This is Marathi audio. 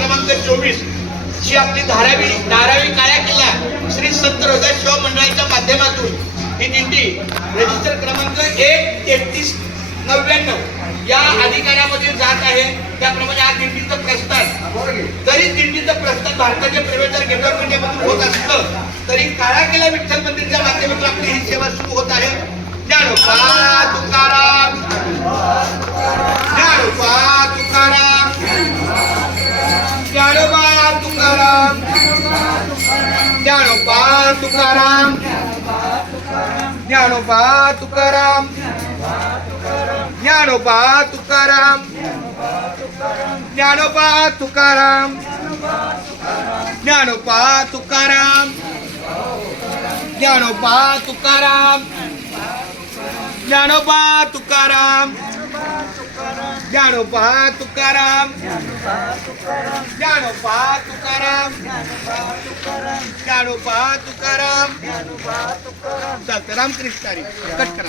क्रमांक 24 ची आपली धारावी काळ्या किल्ला श्री संत हृदय सेवा मंडळाच्या माध्यमातून ही दिंडी रजिस्टर क्रमांक 13399 या अधिकारामध्ये जात आहे। त्याप्रमाणे आज दिंडीचं प्रस्थान, जरी दिंडीचं प्रस्थान भारताच्या प्रेमेतर गेट ऑफ इंडियामधून होत असलं तरी काळा किल्ला विठ्ठल मंदिरच्या माध्यमातून आपली ही सेवा सुरू होत आहे। ज्ञानोबा तुकाराम, ज्ञानोबा तुकाराम, ज्ञानोबा तुकाराम, ज्ञानोबा तुकाराम, ज्ञानोबा तुकाराम, ज्ञानोबा तुकाराम, ज्ञानोबा तुकाराम, ज्ञानोबा तुकाराम, ज्ञानोबा तुकाराम, ज्ञानोबा तुकाराम, ज्ञानोबा तुकाराम, ज्ञानोबा तुकाराम, ज्ञानोबा तुकाराम, चालतं रामकृष्ण हरी कट करा।